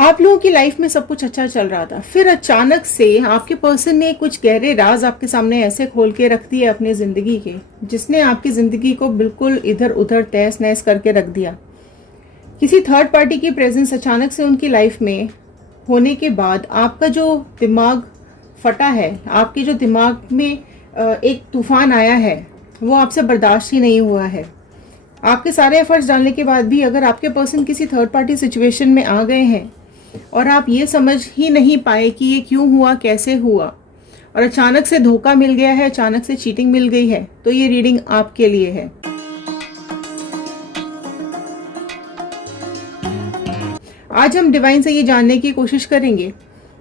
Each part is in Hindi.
आप लोगों की लाइफ में सब कुछ अच्छा चल रहा था, फिर अचानक से आपके पर्सन ने कुछ गहरे राज आपके सामने ऐसे खोल के रख दिए अपनी ज़िंदगी के, जिसने आपकी ज़िंदगी को बिल्कुल इधर उधर तहस नहस करके रख दिया। किसी थर्ड पार्टी की प्रेजेंस अचानक से उनकी लाइफ में होने के बाद आपका जो दिमाग फटा है, आपके जो दिमाग में एक तूफान आया है, वो आपसे बर्दाश्त ही नहीं हुआ है। आपके सारे एफर्ट्स डालने के बाद भी अगर आपके पर्सन किसी थर्ड पार्टी सिचुएशन में आ गए हैं और आप ये समझ ही नहीं पाए कि ये क्यों हुआ, कैसे हुआ, और अचानक से धोखा मिल गया है, अचानक से चीटिंग मिल गई है, तो ये रीडिंग आपके लिए है। आज हम डिवाइन से ये जानने की कोशिश करेंगे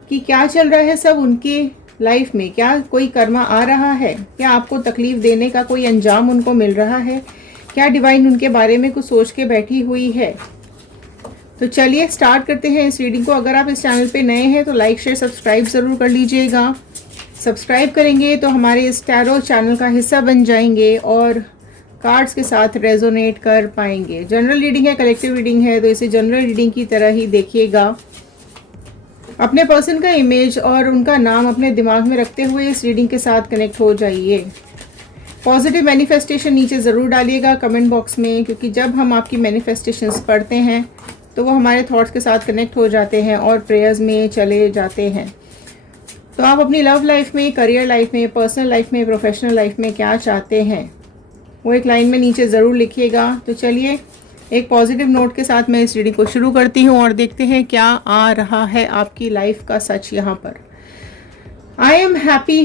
कि क्या चल रहा है सब उनकी लाइफ में। क्या कोई कर्मा आ रहा है? क्या आपको तकलीफ देने का कोई अंजाम उनको मिल रहा है? क्या डिवाइन उनके बारे में कुछ सोच के बैठी हुई है? तो चलिए स्टार्ट करते हैं इस रीडिंग को। अगर आप इस चैनल पे नए हैं तो लाइक शेयर सब्सक्राइब ज़रूर कर लीजिएगा। सब्सक्राइब करेंगे तो हमारे इस टैरो चैनल का हिस्सा बन जाएंगे और कार्ड्स के साथ रेजोनेट कर पाएंगे। जनरल रीडिंग है, कलेक्टिव रीडिंग है, तो इसे जनरल रीडिंग की तरह ही देखिएगा। अपने पर्सन का इमेज और उनका नाम अपने दिमाग में रखते हुए इस रीडिंग के साथ कनेक्ट हो जाइए। पॉजिटिव मैनिफेस्टेशन नीचे ज़रूर डालिएगा कमेंट बॉक्स में, क्योंकि जब हम आपकी मैनिफेस्टेशंस पढ़ते हैं तो वो हमारे थॉट्स के साथ कनेक्ट हो जाते हैं और प्रेयर्स में चले जाते हैं। तो आप अपनी लव लाइफ में, करियर लाइफ में, पर्सनल लाइफ में, प्रोफेशनल लाइफ में क्या चाहते हैं, वो एक लाइन में नीचे ज़रूर लिखिएगा। तो चलिए एक पॉजिटिव नोट के साथ मैं इस रीडिंग को शुरू करती हूँ और देखते हैं क्या आ रहा है आपकी लाइफ का सच यहाँ पर। I am happy,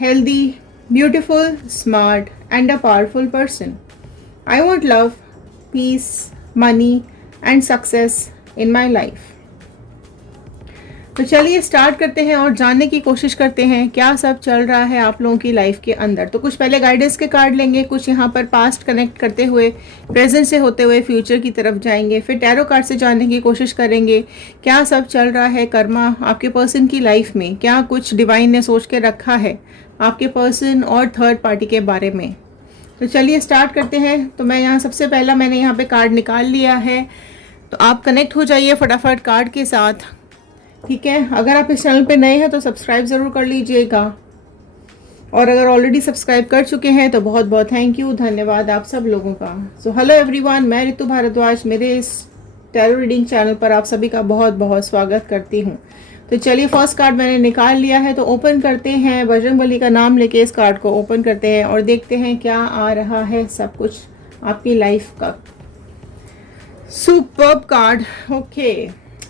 healthy, beautiful, smart and a powerful person. I want love, peace, money and success in my life. तो चलिए स्टार्ट करते हैं और जानने की कोशिश करते हैं क्या सब चल रहा है आप लोगों की लाइफ के अंदर। तो कुछ पहले गाइडेंस के कार्ड लेंगे, कुछ यहाँ पर पास्ट कनेक्ट करते हुए प्रेजेंट से होते हुए फ्यूचर की तरफ जाएंगे, फिर टैरो कार्ड से जानने की कोशिश करेंगे क्या सब चल रहा है कर्मा आपके पर्सन की लाइफ में, क्या कुछ डिवाइन ने सोच के रखा है आपके पर्सन और थर्ड पार्टी के बारे में। तो चलिए स्टार्ट करते हैं। तो मैं यहाँ सबसे पहला मैंने यहाँ पे कार्ड निकाल लिया है, तो आप कनेक्ट हो जाइए फटाफट कार्ड के साथ, ठीक है। अगर आप इस चैनल पे नए हैं तो सब्सक्राइब ज़रूर कर लीजिएगा, और अगर ऑलरेडी सब्सक्राइब कर चुके हैं तो बहुत बहुत थैंक यू, धन्यवाद आप सब लोगों का। सो हेलो एवरीवन, मैं रितु भारद्वाज, मेरे इस टैरो रीडिंग चैनल पर आप सभी का बहुत बहुत स्वागत करती हूँ। तो चलिए फर्स्ट कार्ड मैंने निकाल लिया है, तो ओपन करते हैं। बजरंगबली का नाम लेके इस कार्ड को ओपन करते हैं और देखते हैं क्या आ रहा है सब कुछ आपकी लाइफ का। Superb card, okay.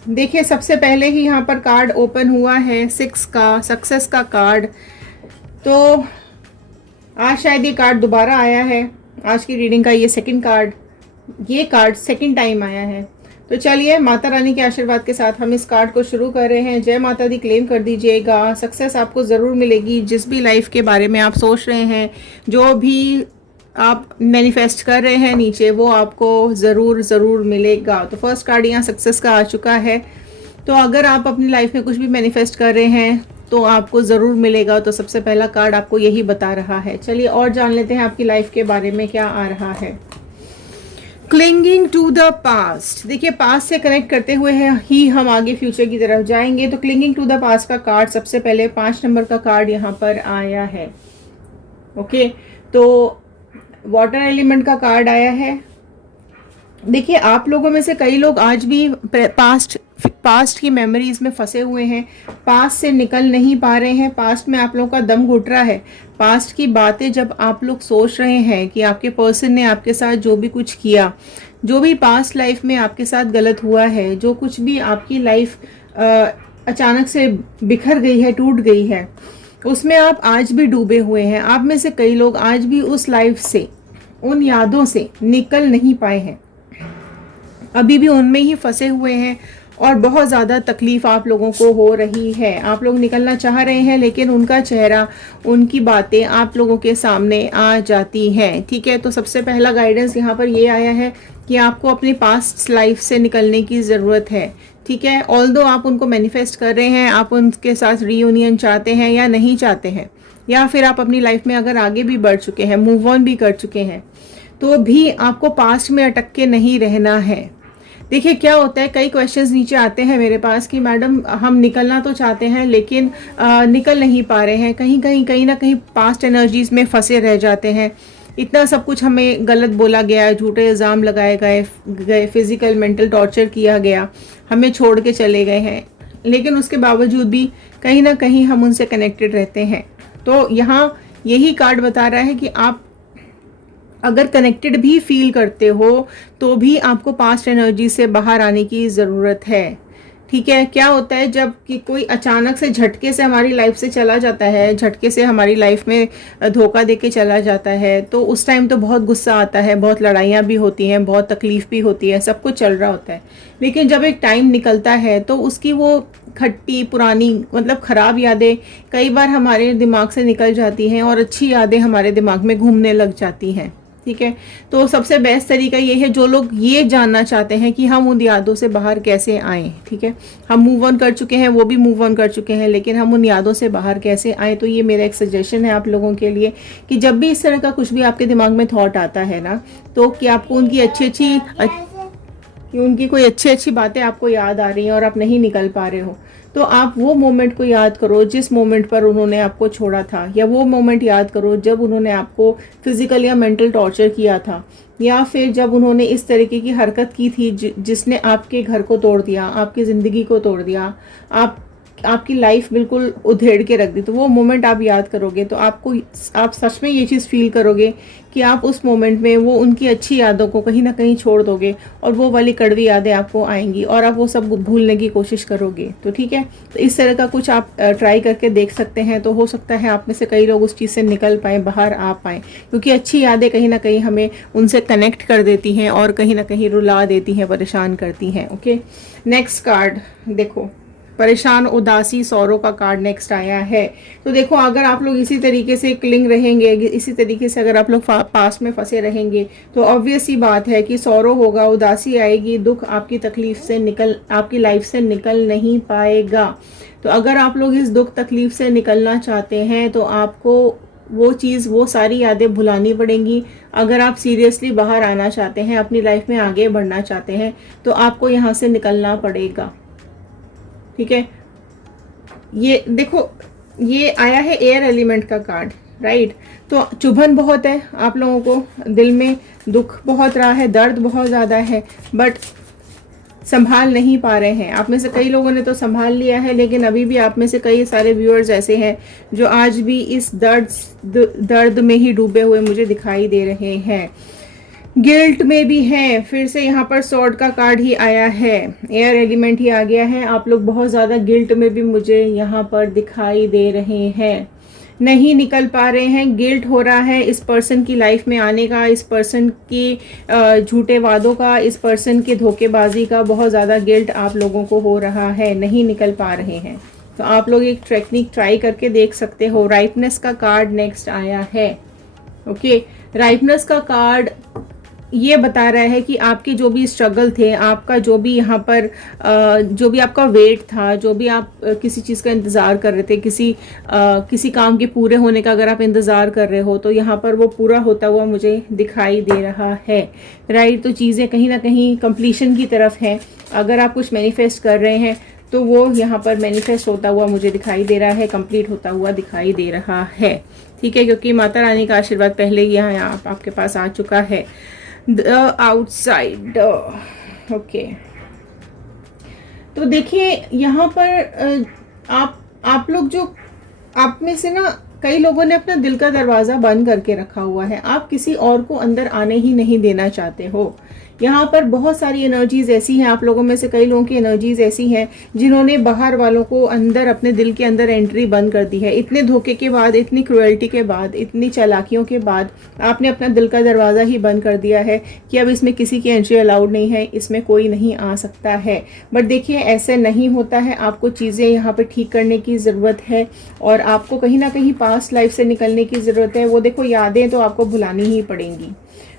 देखिए सबसे पहले ही यहाँ पर कार्ड ओपन हुआ है 6 का, सक्सेस का कार्ड। तो आज शायद ये कार्ड दोबारा आया है, आज की रीडिंग का ये सेकंड कार्ड, ये कार्ड सेकंड टाइम आया है। तो चलिए माता रानी के आशीर्वाद के साथ हम इस कार्ड को शुरू कर रहे हैं। जय माता दी क्लेम कर दीजिएगा, सक्सेस आपको ज़रूर मिलेगी। जिस भी लाइफ के बारे में आप सोच रहे हैं, जो भी आप मैनिफेस्ट कर रहे हैं नीचे, वो आपको ज़रूर मिलेगा। तो फर्स्ट कार्ड यहाँ सक्सेस का आ चुका है। तो अगर आप अपनी लाइफ में कुछ भी मैनिफेस्ट कर रहे हैं तो आपको ज़रूर मिलेगा। तो सबसे पहला कार्ड आपको यही बता रहा है। चलिए और जान लेते हैं आपकी लाइफ के बारे में क्या आ रहा है। क्लिंगिंग टू द पास्ट, देखिए पास्ट से कनेक्ट करते हुए ही हम आगे फ्यूचर की तरफ जाएंगे। तो क्लिंगिंग टू द पास्ट का कार्ड सबसे पहले 5 नंबर का कार्ड यहाँ पर आया है, ओके। तो वाटर एलिमेंट का कार्ड आया है। देखिए आप लोगों में से कई लोग आज भी पास्ट की मेमोरीज में फंसे हुए हैं, पास्ट से निकल नहीं पा रहे हैं, पास्ट में आप लोगों का दम घुट रहा है। पास्ट की बातें जब आप लोग सोच रहे हैं कि आपके पर्सन ने आपके साथ जो भी कुछ किया, जो भी पास्ट लाइफ में आपके साथ गलत हुआ है, जो कुछ भी आपकी लाइफ अचानक से बिखर गई है, टूट गई है, उसमें आप आज भी डूबे हुए हैं। आप में से कई लोग आज भी उस लाइफ से, उन यादों से निकल नहीं पाए हैं, अभी भी उनमें ही फंसे हुए हैं और बहुत ज़्यादा तकलीफ आप लोगों को हो रही है। आप लोग निकलना चाह रहे हैं लेकिन उनका चेहरा, उनकी बातें आप लोगों के सामने आ जाती हैं, ठीक है। तो सबसे पहला गाइडेंस यहाँ पर ये आया है कि आपको अपनी पास्ट लाइफ से निकलने की ज़रूरत है, ठीक है। ऑल्दो आप उनको मैनिफेस्ट कर रहे हैं, आप उनके साथ रीयूनियन चाहते हैं या नहीं चाहते हैं, या फिर आप अपनी लाइफ में अगर आगे भी बढ़ चुके हैं, मूव ऑन भी कर चुके हैं, तो भी आपको पास्ट में अटक के नहीं रहना है। देखिए क्या होता है, कई क्वेश्चंस नीचे आते हैं मेरे पास कि मैडम हम निकलना तो चाहते हैं लेकिन निकल नहीं पा रहे हैं, कहीं ना कहीं पास्ट एनर्जीज में फंसे रह जाते हैं। इतना सब कुछ हमें गलत बोला गया, झूठे इल्ज़ाम लगाए गए, फिजिकल मेंटल टॉर्चर किया गया, हमें छोड़ के चले गए हैं, लेकिन उसके बावजूद भी कहीं ना कहीं हम उनसे कनेक्टेड रहते हैं। तो यहाँ यही कार्ड बता रहा है कि आप अगर कनेक्टेड भी फील करते हो तो भी आपको पास्ट एनर्जी से बाहर आने की ज़रूरत है। ठीक है, क्या होता है जब कि कोई अचानक से झटके से हमारी लाइफ से चला जाता है, झटके से हमारी लाइफ में धोखा दे के चला जाता है, तो उस टाइम तो बहुत गुस्सा आता है, बहुत लड़ाइयाँ भी होती हैं, बहुत तकलीफ भी होती है, सब कुछ चल रहा होता है। लेकिन जब एक टाइम निकलता है तो उसकी वो खट्टी पुरानी मतलब ख़राब यादें कई बार हमारे दिमाग से निकल जाती हैं और अच्छी यादें हमारे दिमाग में घूमने लग जाती हैं। ठीक है, तो सबसे बेस्ट तरीका ये है, जो लोग ये जानना चाहते हैं कि हम उन यादों से बाहर कैसे आएँ, ठीक है, हम मूव ऑन कर चुके हैं, वो भी मूव ऑन कर चुके हैं, लेकिन हम उन यादों से बाहर कैसे आएँ, तो ये मेरा एक सजेशन है आप लोगों के लिए कि जब भी इस तरह का कुछ भी आपके दिमाग में थॉट आता है ना, तो कि आपको उनकी कोई अच्छी अच्छी बातें आपको याद आ रही हैं और आप नहीं निकल पा रहे हो, तो आप वो मोमेंट को याद करो जिस मोमेंट पर उन्होंने आपको छोड़ा था, या वो मोमेंट याद करो जब उन्होंने आपको फिजिकल या मेंटल टॉर्चर किया था, या फिर जब उन्होंने इस तरीके की हरकत की थी जिसने आपके घर को तोड़ दिया, आपकी ज़िंदगी को तोड़ दिया, आपकी लाइफ बिल्कुल उधेड़ के रख दी। तो वो मोमेंट आप याद करोगे तो आप सच में ये चीज़ फील करोगे कि आप उस मोमेंट में वो उनकी अच्छी यादों को कहीं ना कहीं छोड़ दोगे और वो वाली कड़वी यादें आपको आएंगी और आप वो सब भूलने की कोशिश करोगे। तो ठीक है, तो इस तरह का कुछ आप ट्राई करके देख सकते हैं, तो हो सकता है आप में से कई लोग उस चीज़ से निकल पाएँ, बाहर आ पाएँ, क्योंकि अच्छी यादें कहीं ना कहीं हमें उनसे कनेक्ट कर देती हैं और कहीं ना कहीं रुला देती हैं, परेशान करती हैं। ओके, नेक्स्ट कार्ड देखो, परेशान, उदासी, सौरों का कार्ड नेक्स्ट आया है। तो देखो, अगर आप लोग इसी तरीके से क्लिंग रहेंगे, इसी तरीके से अगर आप लोग पास में फंसे रहेंगे, तो ऑब्वियस ही बात है कि सौरो होगा, उदासी आएगी, दुख आपकी तकलीफ से आपकी लाइफ से निकल नहीं पाएगा। तो अगर आप लोग इस दुख तकलीफ से निकलना चाहते हैं तो आपको वो चीज़, वो सारी यादें भुलानी पड़ेंगी। अगर आप सीरियसली बाहर आना चाहते हैं, अपनी लाइफ में आगे बढ़ना चाहते हैं, तो आपको यहाँ से निकलना पड़ेगा। ठीक है, ये देखो, ये आया है एयर एलिमेंट का कार्ड, राइट। तो चुभन बहुत है, आप लोगों को दिल में दुख बहुत रहा है, दर्द बहुत ज़्यादा है, बट संभाल नहीं पा रहे हैं। आप में से कई लोगों ने तो संभाल लिया है, लेकिन अभी भी आप में से कई सारे व्यूअर्स ऐसे हैं जो आज भी इस दर्द में ही डूबे हुए मुझे दिखाई दे रहे हैं, गिल्ट में भी है। फिर से यहाँ पर सॉर्ड का कार्ड ही आया है, एयर एलिमेंट ही आ गया है। आप लोग बहुत ज़्यादा गिल्ट में भी मुझे यहाँ पर दिखाई दे रहे हैं, नहीं निकल पा रहे हैं, गिल्ट हो रहा है इस पर्सन की लाइफ में आने का, इस पर्सन की झूठे वादों का, इस पर्सन के धोखेबाजी का बहुत ज़्यादा गिल्ट आप लोगों को हो रहा है, नहीं निकल पा रहे हैं। तो आप लोग एक टेक्निक ट्राई करके देख सकते हो। राइपनेस का कार्ड नेक्स्ट आया है। ओके, राइपनेस का कार्ड ये बता रहा है कि आपके जो भी स्ट्रगल थे, आपका जो भी यहाँ पर जो भी आपका वेट था, जो भी आप किसी चीज़ का इंतज़ार कर रहे थे, किसी काम के पूरे होने का अगर आप इंतज़ार कर रहे हो, तो यहाँ पर वो पूरा होता हुआ मुझे दिखाई दे रहा है, राइट। तो चीज़ें कहीं ना कहीं कंप्लीशन की तरफ हैं। अगर आप कुछ मैनिफेस्ट कर रहे हैं तो वो यहाँ पर मैनिफेस्ट होता हुआ मुझे दिखाई दे रहा है, कंप्लीट होता हुआ दिखाई दे रहा है। ठीक है, क्योंकि माता रानी का आशीर्वाद पहले ही यहाँ आपके पास आ चुका है। The outside, okay. तो देखिए यहाँ पर आप लोग जो, आप में से ना कई लोगों ने अपना दिल का दरवाज़ा बंद करके रखा हुआ है, आप किसी और को अंदर आने ही नहीं देना चाहते हो। यहाँ पर बहुत सारी एनर्जीज ऐसी हैं, आप लोगों में से कई लोगों की एनर्जीज ऐसी हैं जिन्होंने बाहर वालों को अंदर, अपने दिल के अंदर एंट्री बंद कर दी है। इतने धोखे के बाद, इतनी क्रुएल्टी के बाद, इतनी चालाकियों के बाद आपने अपना दिल का दरवाज़ा ही बंद कर दिया है कि अब इसमें किसी की एंट्री अलाउड नहीं है, इसमें कोई नहीं आ सकता है। बट देखिए, ऐसे नहीं होता है, आपको चीज़ें यहाँ पर ठीक करने की ज़रूरत है और आपको कहीं ना कहीं पास्ट लाइफ से निकलने की ज़रूरत है। वो देखो, यादें तो आपको भुलानी ही पड़ेंगी,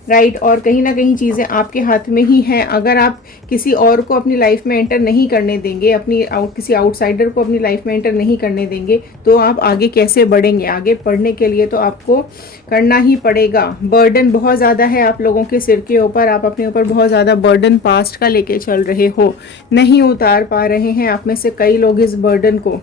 राइट। और कहीं ना कहीं चीज़ें आपके हाथ में ही हैं। अगर आप किसी और को अपनी लाइफ में एंटर नहीं करने देंगे, किसी आउटसाइडर को अपनी लाइफ में एंटर नहीं करने देंगे, तो आप आगे कैसे बढ़ेंगे? आगे बढ़ने के लिए तो आपको करना ही पड़ेगा। बर्डन बहुत ज़्यादा है आप लोगों के सिर के ऊपर। आप अपने ऊपर बहुत ज़्यादा बर्डन पास्ट का लेके चल रहे हो, नहीं उतार पा रहे हैं आप में से कई लोग इस बर्डन को।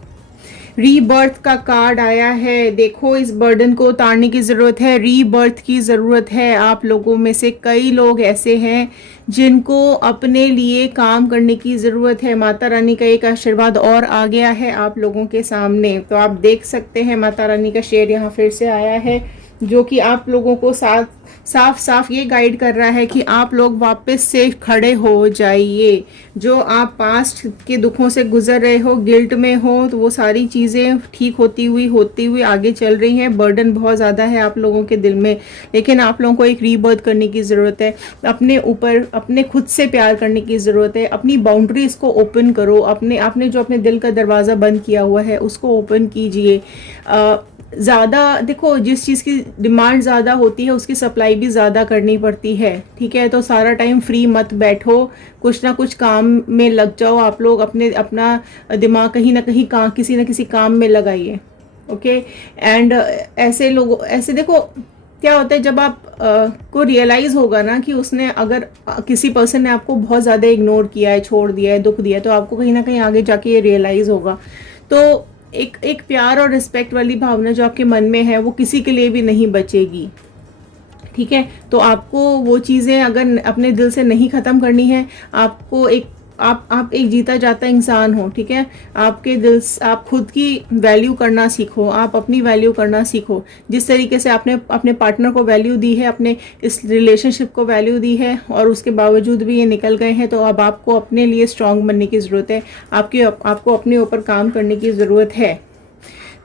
रीबर्थ का कार्ड आया है। देखो, इस बर्डन को उतारने की ज़रूरत है, रीबर्थ की ज़रूरत है। आप लोगों में से कई लोग ऐसे हैं जिनको अपने लिए काम करने की ज़रूरत है। माता रानी का एक आशीर्वाद और आ गया है आप लोगों के सामने। तो आप देख सकते हैं माता रानी का शेर यहाँ फिर से आया है, जो कि आप लोगों को साफ साफ ये गाइड कर रहा है कि आप लोग वापस से खड़े हो जाइए। जो आप पास्ट के दुखों से गुजर रहे हो, गिल्ट में हो, तो वो सारी चीज़ें ठीक होती हुई आगे चल रही हैं। बर्डन बहुत ज़्यादा है आप लोगों के दिल में, लेकिन आप लोगों को एक रीबर्थ करने की ज़रूरत है। अपने ऊपर, अपने खुद से प्यार करने की ज़रूरत है। अपनी बाउंड्रीज़ को ओपन करो। आपने जो अपने दिल का दरवाज़ा बंद किया हुआ है उसको ओपन कीजिए। ज़्यादा देखो, जिस चीज़ की डिमांड ज़्यादा होती है उसकी सप्लाई भी ज़्यादा करनी पड़ती है, ठीक है। तो सारा टाइम फ्री मत बैठो, कुछ ना कुछ काम में लग जाओ। आप लोग अपना दिमाग कहीं ना कहीं किसी ना किसी काम में लगाइए, ओके। एंड ऐसे देखो क्या होता है, जब आप को रियलाइज़ होगा ना कि उसने, अगर किसी पर्सन ने आपको बहुत ज़्यादा इग्नोर किया है, छोड़ दिया है, दुख दिया है, तो आपको कहीं ना कहीं आगे जाके ये रियलाइज़ होगा। तो एक प्यार और रिस्पेक्ट वाली भावना जो आपके मन में है वो किसी के लिए भी नहीं बचेगी, ठीक है। तो आपको वो चीज़ें अगर अपने दिल से नहीं ख़त्म करनी है, आपको आप एक जीता जाता इंसान हो, ठीक है। आपके दिल, आप खुद की वैल्यू करना सीखो, आप अपनी वैल्यू करना सीखो। जिस तरीके से आपने अपने पार्टनर को वैल्यू दी है, अपने इस रिलेशनशिप को वैल्यू दी है, और उसके बावजूद भी ये निकल गए हैं, तो अब आपको अपने लिए स्ट्रांग बनने की ज़रूरत है। आपको अपने ऊपर काम करने की ज़रूरत है।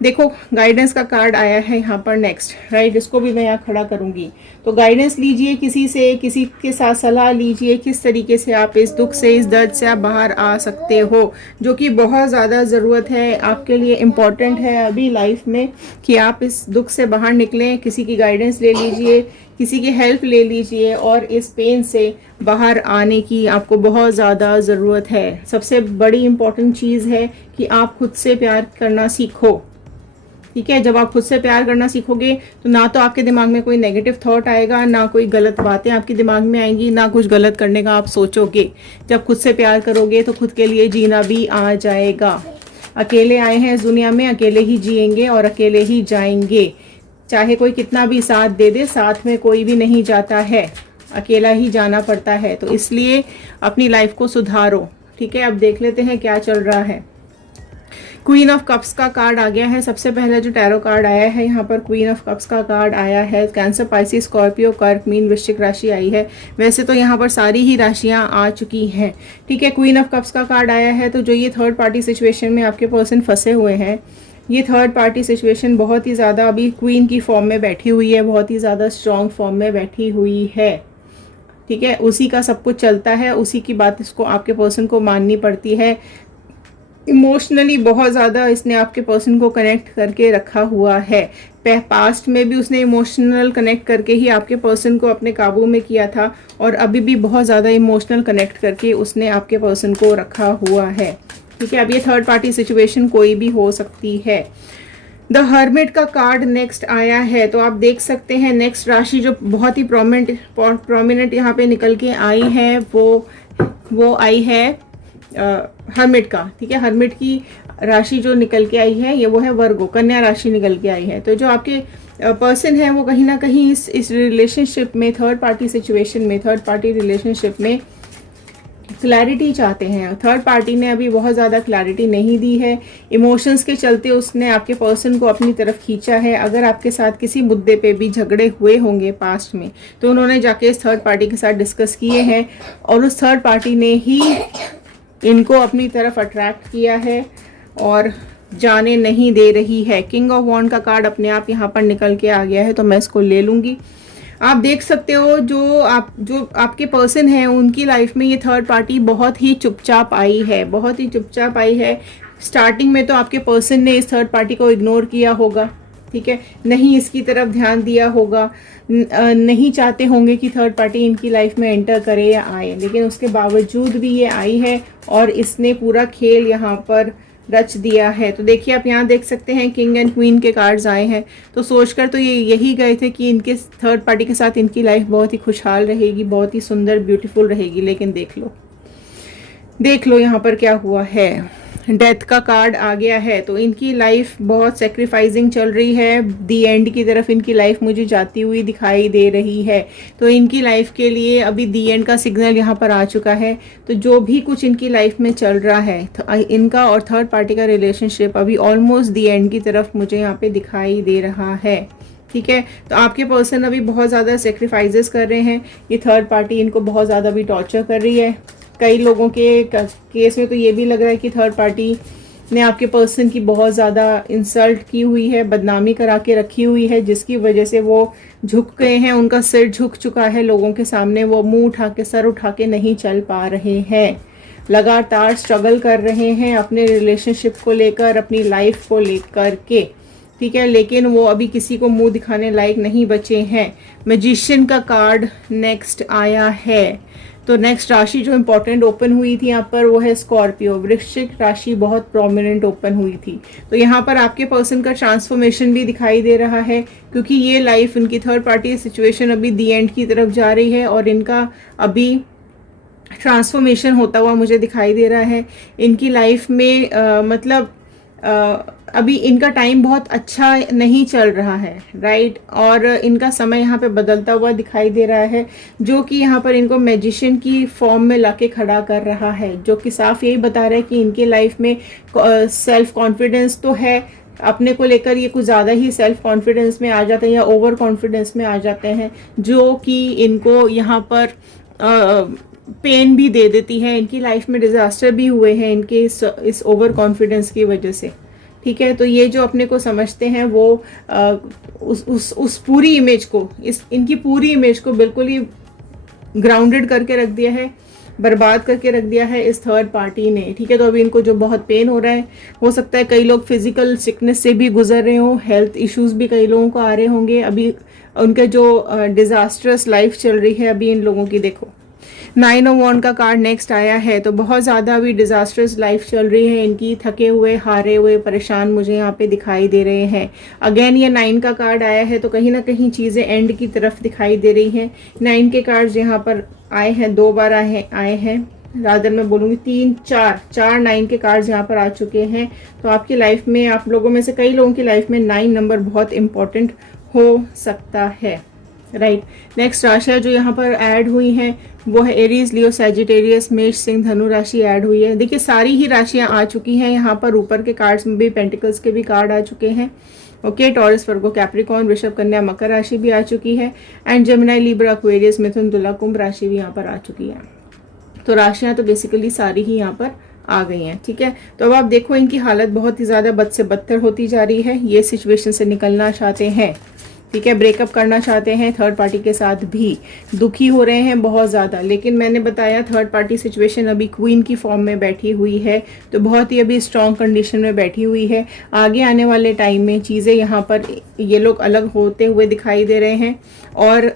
देखो, गाइडेंस का कार्ड आया है यहाँ पर नेक्स्ट, राइट। इसको भी मैं यहाँ खड़ा करूँगी। तो गाइडेंस लीजिए, किसी के साथ सलाह लीजिए, किस तरीके से आप इस दुख से, इस दर्द से आप बाहर आ सकते हो, जो कि बहुत ज़्यादा ज़रूरत है आपके लिए, इम्पॉर्टेंट है अभी लाइफ में कि आप इस दुख से बाहर निकलें। किसी की गाइडेंस ले लीजिए, किसी की हेल्प ले लीजिए, और इस पेन से बाहर आने की आपको बहुत ज़्यादा ज़रूरत है। सबसे बड़ी इम्पॉर्टेंट चीज़ है कि आप खुद से प्यार करना सीखो, ठीक है। जब आप खुद से प्यार करना सीखोगे तो ना तो आपके दिमाग में कोई नेगेटिव थॉट आएगा, ना कोई गलत बातें आपके दिमाग में आएंगी, ना कुछ गलत करने का आप सोचोगे। जब खुद से प्यार करोगे तो खुद के लिए जीना भी आ जाएगा। अकेले आए हैं इस दुनिया में, अकेले ही जिएंगे और अकेले ही जाएंगे। चाहे कोई कितना भी साथ दे दे, साथ में कोई भी नहीं जाता है, अकेला ही जाना पड़ता है। तो इसलिए अपनी लाइफ को सुधारो, ठीक है। अब देख लेते हैं क्या चल रहा है। क्वीन ऑफ कप्स का कार्ड आ गया है। सबसे पहले जो टैरो कार्ड आया है यहाँ पर क्वीन ऑफ कप्स का कार्ड आया है। कैंसर, पाइसिस, स्कॉर्पियो, कर्क, मीन, वृश्चिक राशि आई है। वैसे तो यहाँ पर सारी ही राशियाँ आ चुकी हैं, ठीक है। क्वीन ऑफ कप्स का कार्ड आया है, तो जो ये थर्ड पार्टी सिचुएशन में आपके पर्सन फंसे हुए हैं, ये थर्ड पार्टी सिचुएशन बहुत ही ज़्यादा अभी क्वीन की फॉर्म में बैठी हुई है, बहुत ही ज़्यादा स्ट्रॉन्ग फॉर्म में बैठी हुई है, ठीक है। उसी का सब कुछ चलता है, उसी की बात इसको आपके पर्सन को माननी पड़ती है। इमोशनली बहुत ज़्यादा इसने आपके पर्सन को कनेक्ट करके रखा हुआ है। पास्ट में भी उसने इमोशनल कनेक्ट करके ही आपके पर्सन को अपने काबू में किया था, और अभी भी बहुत ज़्यादा इमोशनल कनेक्ट करके उसने आपके पर्सन को रखा हुआ है, ठीक है। अब ये थर्ड पार्टी सिचुएशन कोई भी हो सकती है। द हर्मिट का कार्ड नेक्स्ट आया है, तो आप देख सकते हैं नेक्स्ट राशि जो बहुत ही प्रोमिनेंट यहाँ पे निकल के आई है, वो आई है हर्मिट का, ठीक है। हर्मिट की राशि जो निकल के आई है, ये वो है वर्गो, कन्या राशि निकल के आई है। तो जो आपके पर्सन है वो कहीं ना कहीं इस रिलेशनशिप में, थर्ड पार्टी सिचुएशन में, थर्ड पार्टी रिलेशनशिप में क्लैरिटी चाहते हैं। थर्ड पार्टी ने अभी बहुत ज़्यादा क्लैरिटी नहीं दी है। इमोशंस के चलते उसने आपके पर्सन को अपनी तरफ खींचा है। अगर आपके साथ किसी मुद्दे पे भी झगड़े हुए होंगे पास्ट में, तो उन्होंने जाके इस थर्ड पार्टी के साथ डिस्कस किए हैं, और उस थर्ड पार्टी ने ही इनको अपनी तरफ अट्रैक्ट किया है और जाने नहीं दे रही है। किंग ऑफ वॉन्ड का कार्ड अपने आप यहाँ पर निकल के आ गया है, तो मैं इसको ले लूँगी। आप देख सकते हो जो आपके पर्सन हैं उनकी लाइफ में ये थर्ड पार्टी बहुत ही चुपचाप आई है, बहुत ही चुपचाप आई है। स्टार्टिंग में तो आपके पर्सन ने इस थर्ड पार्टी को इग्नोर किया होगा, ठीक है, नहीं इसकी तरफ ध्यान दिया होगा, नहीं चाहते होंगे कि थर्ड पार्टी इनकी लाइफ में एंटर करे या आए, लेकिन उसके बावजूद भी ये आई है और इसने पूरा खेल यहाँ पर रच दिया है। तो देखिए आप यहाँ देख सकते हैं किंग एंड क्वीन के कार्ड्स आए हैं, तो सोचकर तो ये यही गए थे कि इनके थर्ड पार्टी के साथ इनकी लाइफ बहुत ही खुशहाल रहेगी, बहुत ही सुंदर ब्यूटीफुल रहेगी। लेकिन देख लो यहाँ पर क्या हुआ है, डेथ का कार्ड आ गया है। तो इनकी लाइफ बहुत सेक्रीफाइसिंग चल रही है, दी एंड की तरफ इनकी लाइफ मुझे जाती हुई दिखाई दे रही है। तो इनकी लाइफ के लिए अभी दी एंड का सिग्नल यहाँ पर आ चुका है। तो जो भी कुछ इनकी लाइफ में चल रहा है, तो इनका और थर्ड पार्टी का रिलेशनशिप अभी ऑलमोस्ट दी एंड की तरफ मुझे यहाँ पे दिखाई दे रहा है। ठीक है, तो आपके पर्सन अभी बहुत ज़्यादा सेक्रीफाइसेस कर रहे हैं, ये थर्ड पार्टी इनको बहुत ज़्यादा भी टॉर्चर कर रही है। कई लोगों के केस में तो ये भी लग रहा है कि थर्ड पार्टी ने आपके पर्सन की बहुत ज़्यादा इंसल्ट की हुई है, बदनामी करा के रखी हुई है, जिसकी वजह से वो झुक गए हैं, उनका सिर झुक चुका है लोगों के सामने, वो मुंह उठा के सर उठा के नहीं चल पा रहे हैं, लगातार स्ट्रगल कर रहे हैं अपने रिलेशनशिप को लेकर, अपनी लाइफ को लेकर के। ठीक है, लेकिन वो अभी किसी को मुंह दिखाने लायक नहीं बचे हैं। मैजिशियन का कार्ड नेक्स्ट आया है। तो नेक्स्ट राशि जो इम्पोर्टेंट ओपन हुई थी यहाँ पर वो है स्कॉर्पियो। वृश्चिक राशि बहुत प्रोमिनेंट ओपन हुई थी। तो यहाँ पर आपके पर्सन का ट्रांसफॉर्मेशन भी दिखाई दे रहा है, क्योंकि ये लाइफ इनकी थर्ड पार्टी सिचुएशन अभी दी एंड की तरफ जा रही है और इनका अभी ट्रांसफॉर्मेशन होता हुआ मुझे दिखाई दे रहा है। इनकी लाइफ में अभी इनका टाइम बहुत अच्छा नहीं चल रहा है, राइट, और इनका समय यहाँ पे बदलता हुआ दिखाई दे रहा है, जो कि यहाँ पर इनको मैजिशियन की फॉर्म में लाके खड़ा कर रहा है, जो कि साफ यही बता रहा है कि इनके लाइफ में सेल्फ कॉन्फिडेंस तो है, अपने को लेकर ये कुछ ज़्यादा ही सेल्फ कॉन्फिडेंस में आ जाते हैं या ओवर कॉन्फिडेंस में आ जाते हैं, जो कि इनको यहाँ पर पेन भी दे देती है। इनकी लाइफ में डिजास्टर भी हुए हैं इनके इस ओवर कॉन्फिडेंस की वजह से। ठीक है, तो ये जो अपने को समझते हैं वो उस पूरी इमेज को, इनकी पूरी इमेज को बिल्कुल ही ग्राउंडेड करके रख दिया है, बर्बाद करके रख दिया है इस थर्ड पार्टी ने। ठीक है, तो अभी इनको जो बहुत पेन हो रहा है, हो सकता है कई लोग फिजिकल सिकनेस से भी गुजर रहे हों, हेल्थ इश्यूज भी कई लोगों को आ रहे होंगे। अभी उनके जो डिजास्टरस लाइफ चल रही है अभी इन लोगों की, देखो 9 ऑफ वॉन्ड का कार्ड नेक्स्ट आया है। तो बहुत ज़्यादा अभी डिजास्टर्स लाइफ चल रही है इनकी, थके हुए, हारे हुए, परेशान मुझे यहाँ पे दिखाई दे रहे हैं। अगेन ये 9 का कार्ड आया है, तो कहीं ना कहीं चीज़ें एंड की तरफ दिखाई दे रही हैं। 9 के कार्ड्स यहाँ पर आए हैं, 2 बार आए हैं, रादर मैं बोलूँगी 3 4 9 के कार्ड्स यहाँ पर आ चुके हैं। तो आपकी लाइफ में, आप लोगों में से कई लोगों की लाइफ में 9 नंबर बहुत इंपॉर्टेंट हो सकता है, राइट। नेक्स्ट राशि जो यहाँ पर ऐड हुई हैं वो है एरीज, लियो, सैजिटेरियस, मेष, सिंह, धनु राशि ऐड हुई है। देखिए सारी ही राशियाँ आ चुकी हैं यहाँ पर, ऊपर के कार्ड्स में भी पेंटिकल्स के भी कार्ड आ चुके हैं। ओके, टॉरस, वर्गो, कैप्रिकॉर्न, वृषभ, कन्या, मकर राशि भी आ चुकी है, एंड जेमिनी, लिब्रा, एक्वेरियस, मिथुन, तुला, कुंभ राशि भी यहाँ पर आ चुकी है। तो राशियाँ तो बेसिकली सारी ही यहाँ पर आ गई हैं। ठीक है, तो अब आप देखो इनकी हालत बहुत ही ज़्यादा बद से बदतर होती जा रही है। ये सिचुएशन से निकलना चाहते हैं, ठीक है, ब्रेकअप करना चाहते हैं, थर्ड पार्टी के साथ भी दुखी हो रहे हैं बहुत ज़्यादा। लेकिन मैंने बताया थर्ड पार्टी सिचुएशन अभी क्वीन की फॉर्म में बैठी हुई है, तो बहुत ही अभी स्ट्रॉन्ग कंडीशन में बैठी हुई है। आगे आने वाले टाइम में चीज़ें यहाँ पर ये लोग अलग होते हुए दिखाई दे रहे हैं, और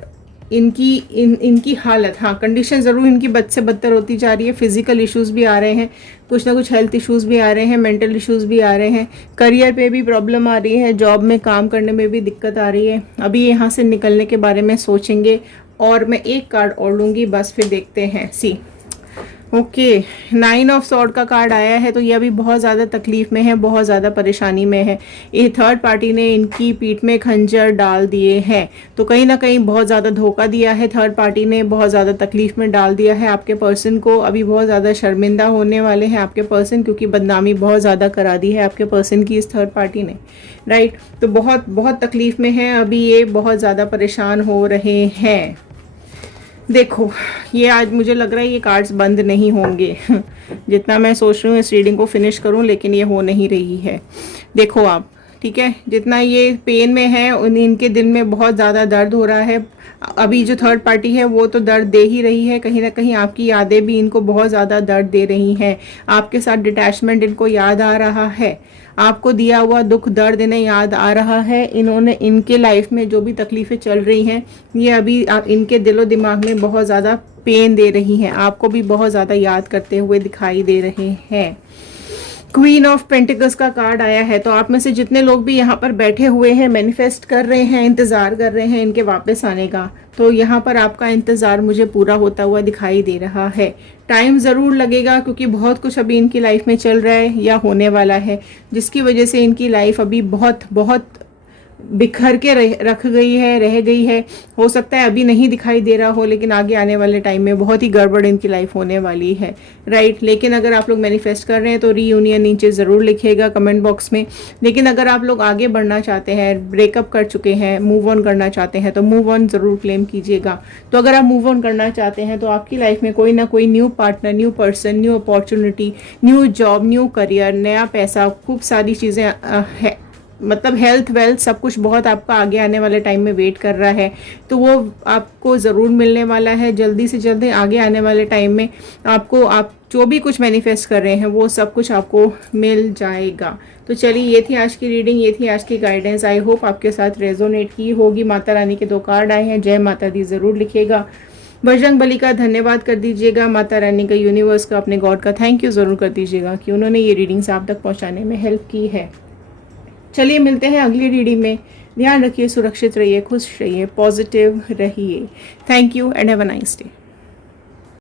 इनकी हालत, हाँ, कंडीशन ज़रूर इनकी बद से बदतर होती जा रही है। फिजिकल इश्यूज भी आ रहे हैं, कुछ ना कुछ हेल्थ इश्यूज भी आ रहे हैं, मेंटल इश्यूज भी आ रहे हैं, करियर पे भी प्रॉब्लम आ रही है, जॉब में काम करने में भी दिक्कत आ रही है। अभी यहाँ से निकलने के बारे में सोचेंगे, और मैं एक कार्ड और लूँगी, बस फिर देखते हैं। सी ओके, 9 ऑफ सॉर्ड का कार्ड आया है, तो ये अभी बहुत ज़्यादा तकलीफ में है, बहुत ज़्यादा परेशानी में है। ये थर्ड पार्टी ने इनकी पीठ में खंजर डाल दिए हैं, तो कहीं ना कहीं बहुत ज़्यादा धोखा दिया है थर्ड पार्टी ने, बहुत ज़्यादा तकलीफ में डाल दिया है आपके पर्सन को। अभी बहुत ज़्यादा शर्मिंदा होने वाले हैं आपके पर्सन, क्योंकि बदनामी बहुत ज़्यादा करा दी है आपके पर्सन की इस थर्ड पार्टी ने, राइट। तो बहुत बहुत तकलीफ में है अभी ये, बहुत ज़्यादा परेशान हो रहे हैं। देखो ये आज मुझे लग रहा है ये कार्ड्स बंद नहीं होंगे जितना मैं सोच रही हूँ इस रीडिंग को फिनिश करूँ, लेकिन ये हो नहीं रही है। देखो आप, ठीक है। जितना ये पेन में है इनके दिल में बहुत ज़्यादा दर्द हो रहा है। अभी जो थर्ड पार्टी है वो तो दर्द दे ही रही है, कहीं ना कहीं आपकी यादें भी इनको बहुत ज़्यादा दर्द दे रही हैं। आपके साथ डिटैचमेंट इनको याद आ रहा है, आपको दिया हुआ दुख दर्द इन्हें याद आ रहा है। इन्होंने इनके लाइफ में जो भी तकलीफ़ें चल रही हैं ये अभी इनके दिलो दिमाग में बहुत ज़्यादा पेन दे रही हैं, आपको भी बहुत ज़्यादा याद करते हुए दिखाई दे रहे हैं। क्वीन ऑफ पेंटिकल्स का कार्ड आया है। तो आप में से जितने लोग भी यहाँ पर बैठे हुए हैं, मैनिफेस्ट कर रहे हैं, इंतज़ार कर रहे हैं इनके वापस आने का, तो यहाँ पर आपका इंतज़ार मुझे पूरा होता हुआ दिखाई दे रहा है। टाइम ज़रूर लगेगा क्योंकि बहुत कुछ अभी इनकी लाइफ में चल रहा है या होने वाला है, जिसकी वजह से इनकी लाइफ अभी बहुत बहुत बिखर के रह गई है। हो सकता है अभी नहीं दिखाई दे रहा हो, लेकिन आगे आने वाले टाइम में बहुत ही गड़बड़ इनकी लाइफ होने वाली है, राइट। लेकिन अगर आप लोग मैनिफेस्ट कर रहे हैं तो रीयूनियन नीचे ज़रूर लिखिएगा कमेंट बॉक्स में। लेकिन अगर आप लोग आगे बढ़ना चाहते हैं, ब्रेकअप कर चुके हैं, मूव ऑन करना चाहते हैं, तो मूव ऑन ज़रूर क्लेम कीजिएगा। तो अगर आप मूव ऑन करना चाहते हैं तो आपकी लाइफ में कोई ना कोई new partner, new person, new opportunity, new job, new career, नया पैसा, खूब सारी चीज़ें है, मतलब हेल्थ वेल्थ सब कुछ बहुत आपका आगे आने वाले टाइम में वेट कर रहा है। तो वो आपको ज़रूर मिलने वाला है जल्दी से जल्दी। आगे आने वाले टाइम में आपको, आप जो भी कुछ मैनिफेस्ट कर रहे हैं वो सब कुछ आपको मिल जाएगा। तो चलिए, ये थी आज की रीडिंग, ये थी आज की गाइडेंस। आई होप आपके साथ रेजोनेट की होगी। माता रानी के 2 कार्ड आए हैं, जय माता दी ज़रूर लिखिएगा। बजरंग बली का धन्यवाद कर दीजिएगा। माता रानी का, यूनिवर्स का, अपने गॉड का थैंक यू ज़रूर कर दीजिएगा कि उन्होंने ये रीडिंग्स आप तक पहुँचाने में हेल्प की है। चलिए मिलते हैं अगली रीडिंग में। ध्यान रखिए, सुरक्षित रहिए, खुश रहिए, पॉजिटिव रहिए। Thank you and have a nice day.